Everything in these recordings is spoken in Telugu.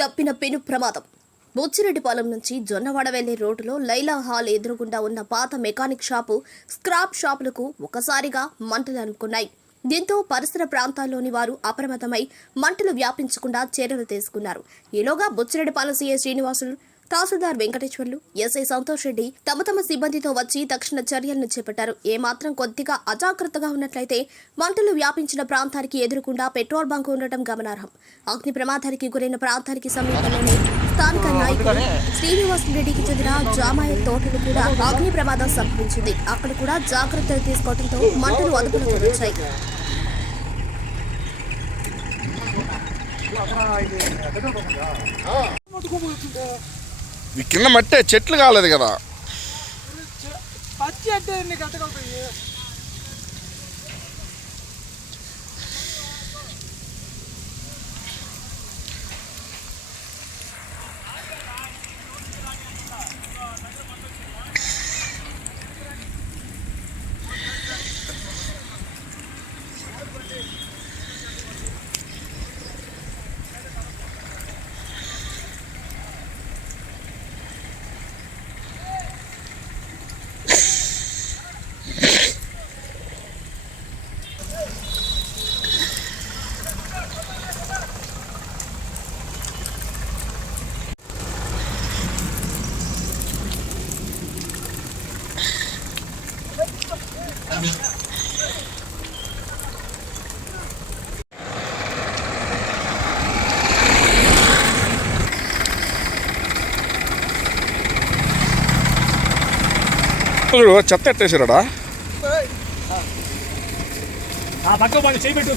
తప్పిన పెను ప్రమాదం. బుచ్చిరెడ్డిపాలెం నుంచి జొన్నవాడ వెళ్లే రోడ్డులో లైలా హాల్ ఎదురుగుండా ఉన్న పాత మెకానిక్ షాపు, స్క్రాప్ షాపులకు ఒకసారిగా మంటలు అనుకున్నాయి. దీంతో పరిసర ప్రాంతాల్లోని వారు అప్రమత్తమై మంటలు వ్యాపించకుండా చర్యలు తీసుకున్నారు. ఈలోగా బుచ్చిరెడ్డిపాలెం సీఐ శ్రీనివాసులు, తహసీల్దార్ వెంకటేశ్వర్లు, ఎస్ఐ సంతోష్ రెడ్డి తమ సిబ్బందితో వచ్చి తక్షణ చర్యలను చేపట్టారు. ఏమాత్రం కొద్దిగా అజాగ్రత్తగా ఉన్నట్లయితే మంటలు వ్యాపించిన ప్రాంతానికి ఎదురుకుండా పెట్రోల్ బంక్ ఉండటం గమనార్హం. అగ్ని ప్రమాదానికి గురైన ప్రాంతానికి సమీపంలోనే స్థానిక నాయకుడు శ్రీనివాస్ రెడ్డికి చెందిన జామాయ తోటలు కూడా అగ్ని ప్రమాదం సంభవించింది. అక్కడ కూడా జాగ్రత్తలు తీసుకోవడంతో మంటలు అదుపులోకి వచ్చాయి. కింద మట్టే చెట్లు కాలేదు కదా. పచ్చి అంటే నీకు అట్టగలుగుతాయి. చెత్త ఎట్టేసారా? పక్క వాళ్ళు చేయబెట్టు.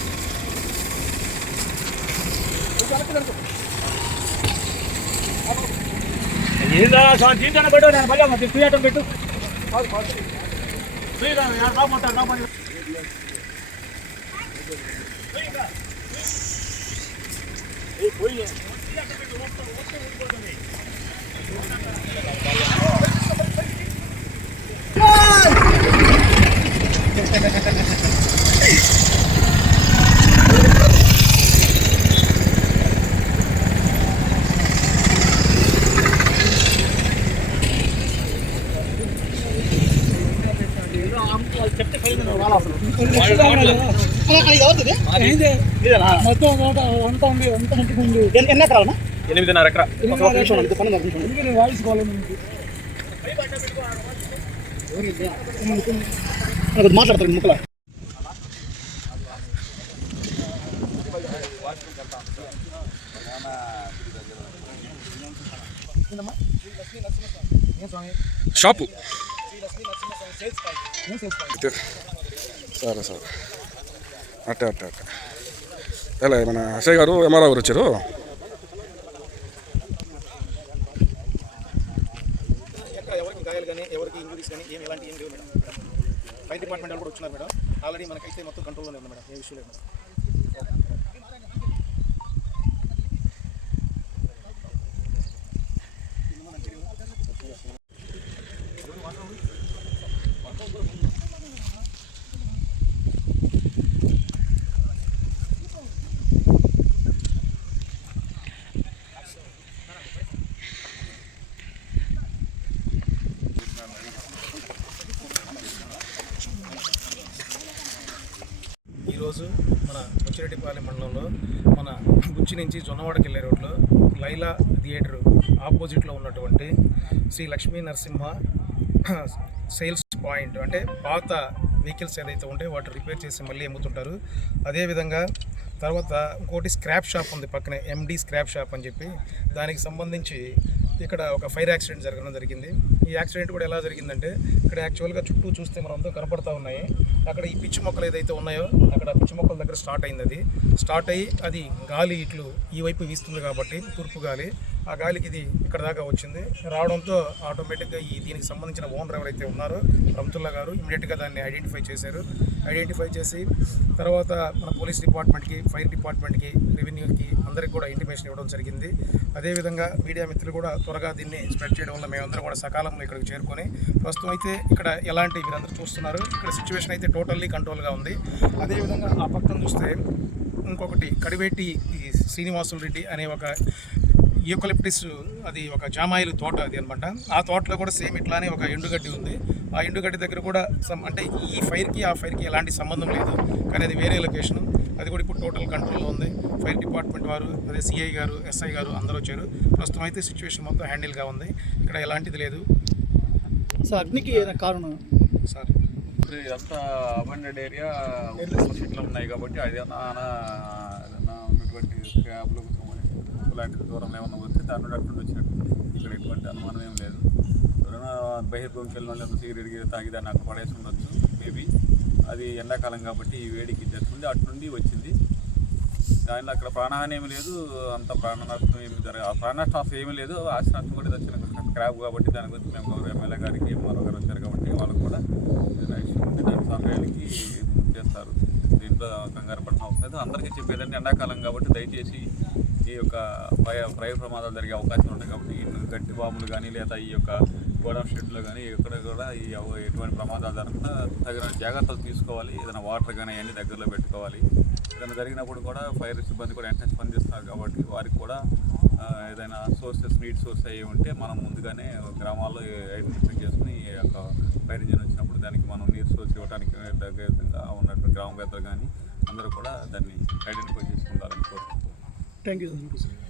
ఏందా దీంట్లో పెట్టు, నేను మళ్ళీ ఫ్రీ ఆటం పెట్టు. ఎన్ని ఎకరాలు? 8.5 ఎకరా. వాయిస్ మాట్లాడతాడు ముక్కల. షాపు సరే సరే అట్టే అట్టే అట్టే ఎలా మన ఎస్ఐ గారు, ఎంఆర్ఓ గారు వచ్చారు. ఎవరికి గాయాలు కానీ ఎవరికి ఇంజురీస్ కానీ ఎలాంటి ఏం లేవు మేడం. ఫైర్ డిపార్ట్మెంట్ వాళ్ళు కూడా వచ్చినారు మేడం. ఆల్రెడీ మనకైతే మొత్తం కంట్రోల్లోనే ఉంది మేడం. ఏ విషయం లేదు మేడం. ఈరోజు మన బుచ్చిరెడ్డిపాలెం మండలంలో మన బుచ్చి నుంచి జొన్నవాడకి వెళ్ళే రోడ్లో లైలా థియేటర్ ఆపోజిట్లో ఉన్నటువంటి శ్రీ లక్ష్మీ నరసింహ సేల్స్ పాయింట్, అంటే పాత వెహికల్స్ ఏదైతే ఉంటాయో వాటి రిపేర్ చేసి మళ్ళీ అమ్ముతుంటారు. అదేవిధంగా తర్వాత ఇంకోటి స్క్రాప్ షాప్ ఉంది పక్కనే, ఎండి స్క్రాప్ షాప్ అని చెప్పి. దానికి సంబంధించి ఇక్కడ ఒక ఫైర్ యాక్సిడెంట్ జరగడం జరిగింది. ఈ యాక్సిడెంట్ కూడా ఎలా జరిగిందంటే, ఇక్కడ యాక్చువల్గా చుట్టూ చూస్తే మనం అంతా కనపడతా ఉన్నాయి. అక్కడ ఈ పిచ్చి మొక్కలు ఏదైతే ఉన్నాయో అక్కడ పిచ్చి మొక్కల దగ్గర స్టార్ట్ అయింది. స్టార్ట్ అయ్యి అది గాలి ఇట్లు ఈ వైపు వీస్తుంది కాబట్టి తూర్పు గాలి, ఆ గాలికి ఇది ఇక్కడ దాకా వచ్చింది. రావడంతో ఆటోమేటిక్గా దీనికి సంబంధించిన ఓనర్ ఎవరైతే ఉన్నారో రమ్తుల్లా గారు ఇమీడియట్గా దాన్ని ఐడెంటిఫై చేశారు. ఐడెంటిఫై చేసి తర్వాత మన పోలీస్ డిపార్ట్మెంట్కి, ఫైర్ డిపార్ట్మెంట్కి, రెవెన్యూకి అందరికీ కూడా ఇంటిమేషన్ ఇవ్వడం జరిగింది. అదేవిధంగా మీడియా మిత్రులు కూడా త్వరగా దీన్ని స్ప్రెడ్ చేయడం వల్ల మేమందరం కూడా సకాలంలో ఇక్కడికి చేరుకొని, ప్రస్తుతం అయితే ఇక్కడ ఎలాంటి మీరందరూ చూస్తున్నారు, ఇక్కడ సిచ్యువేషన్ అయితే టోటల్లీ కంట్రోల్గా ఉంది. అదేవిధంగా ఆ పక్కన చూస్తే ఇంకొకటి కడివేటి శ్రీనివాసులు రెడ్డి అనే ఒక యూకలిప్టిస్, అది ఒక జామాయిలు తోట అది అనమాట. ఆ తోటలో కూడా సేమ్ ఇట్లానే ఒక ఎండుగడ్డి ఉంది. ఆ ఎండుగడ్డి దగ్గర కూడా అంటే ఈ ఫైర్కి ఆ ఫైర్కి ఎలాంటి సంబంధం లేదు, కానీ అది వేరే లొకేషన్. అది కూడా ఇప్పుడు టోటల్ కంట్రోల్లో ఉంది. ఫైర్ డిపార్ట్మెంట్ వారు, అదే సిఐ గారు, ఎస్ఐ గారు అందరూ వచ్చారు. ప్రస్తుతం అయితే సిచ్యువేషన్ మొత్తం హ్యాండిల్గా ఉంది, ఇక్కడ ఎలాంటిది లేదు. సార్ అగ్నికి ఏదైనా కారణం సార్ ఇదంతా అబండెడ్ ఏరియా చెట్లు ఉన్నాయి కాబట్టి అది ఏదైనా ఉన్నటువంటి క్యాబ్లు లాంటి దూరంలో ఏమన్నా వస్తే దాని నుండి అటు వచ్చినట్టు ఇక్కడ ఎటువంటి అనుమానం ఏం లేదు. ఎవరైనా బహిర్భూమికి వెళ్ళిన వాళ్ళు సిగరెట్ తాగి దాన్ని అక్కడ పడేసి ఉండొచ్చు మేబీ. అది ఎండాకాలం కాబట్టి ఈ వేడికి తెచ్చుకుంది అటు నుండి వచ్చింది. దానిలో అక్కడ ప్రాణహాని ఏమి లేదు, అంత ప్రాణ నష్టం ఏమి జరగదు. ప్రాణ నష్టం ఏమీ లేదు, ఆస్తి నష్టం కూడా వచ్చిన క్రాబ్ కాబట్టి దాని గురించి మేము ఎమ్మెల్యే గారికి ఎంఆర్ఓ గారు వచ్చారు కాబట్టి వాళ్ళకు కూడా ఉండి దాని సహాయానికి చేస్తారు. దీంట్లో కంగారు పడిన అవసరం లేదు. అందరికీ చెప్పేదంటే ఎండాకాలం కాబట్టి దయచేసి ఈ యొక్క ఫైర్ ప్రమాదాలు జరిగే అవకాశం ఉంటాయి కాబట్టి గట్టి బాంబులు కానీ లేదా ఈ యొక్క గోడౌన్ షెడ్లో కానీ ఎక్కడ కూడా ఈ ఎటువంటి ప్రమాదాలు జరగకుండా తగిన జాగ్రత్తలు తీసుకోవాలి. ఏదైనా వాటర్ కానీ అవన్నీ దగ్గరలో పెట్టుకోవాలి. ఏదైనా జరిగినప్పుడు కూడా ఫైర్ సిబ్బంది కూడా వెంటనే స్పందిస్తారు కాబట్టి వారికి కూడా ఏదైనా సోర్సెస్ నీడ్ సోర్స్ అయ్యి ఉంటే మనం ముందుగానే గ్రామాల్లో ఐడెంటిఫై చేసుకుని ఈ యొక్క ఫైర్ ఇంజిన్ వచ్చినప్పుడు దానికి మనం నీరు సోర్స్ ఇవ్వడానికి దగ్గరగా ఉన్నటువంటి గ్రామ పెద్దలు కానీ అందరూ కూడా దాన్ని ఐడెంటిఫై చేసుకుంటారని కోరుకుంటున్నాం. Thank you sir.